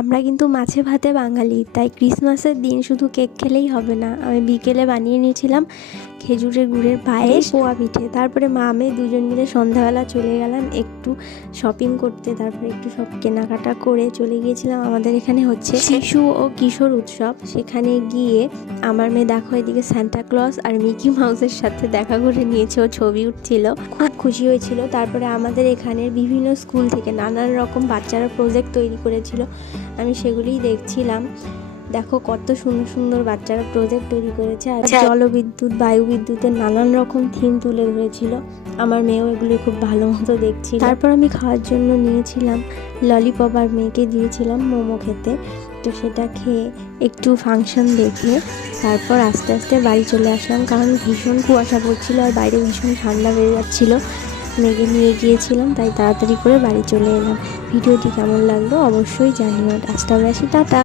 আমরা কিন্তু মাছে ভাতে বাঙালি, তাই ক্রিসমাসের দিন শুধু কেক খেলেই হবে না। আমি বিকেলে বানিয়ে নিয়েছিলাম খেজুরের গুড়ের পায়েস, পোয়া পিঠে। তারপরে মা আমি দুজন মিলে সন্ধ্যাবেলা চলে গেলাম একটু শপিং করতে। তারপরে একটু সব কেনাকাটা করে চলে গিয়েছিলাম। আমাদের এখানে হচ্ছে শিশু ও কিশোর উৎসব। সেখানে গিয়ে আমার মেয়ে দেখো এদিকে সান্টা ক্লজ আর মিকি মাউসের সাথে দেখা করে নিয়েছে, ও ছবি উঠছিল, খুব খুশি হয়েছিল। তারপরে আমাদের এখানের বিভিন্ন স্কুল থেকে নানান রকম বাচ্চারা প্রজেক্ট তৈরি করেছিল, আমি সেগুলিই দেখছিলাম। দেখো কত সুন্দর সুন্দর বাচ্চারা প্রজেক্ট তৈরি করেছে, আর জলবিদ্যুৎ, বায়ু বিদ্যুতের নানান রকম থিম তুলে ধরেছিল। আমার মেয়েও এগুলি খুব ভালো মতো দেখছিল। তারপর আমি খাওয়ার জন্য নিয়েছিলাম ললিপপ, আর মেয়েকে দিয়েছিলাম মোমো খেতে। তো সেটা খেয়ে একটু ফাংশন দেখে তারপর আস্তে আস্তে বাড়ি চলে আসলাম, কারণ ভীষণ কুয়াশা পড়ছিল আর বাইরে ভীষণ ঠান্ডা বেড়ে যাচ্ছিলো। মেয়েকে নিয়ে গিয়েছিলাম, তাই তাড়াতাড়ি করে বাড়ি চলে এলাম। ভিডিওটি কেমন লাগলো অবশ্যই জানিও। আজ তবে আসি, টাটা।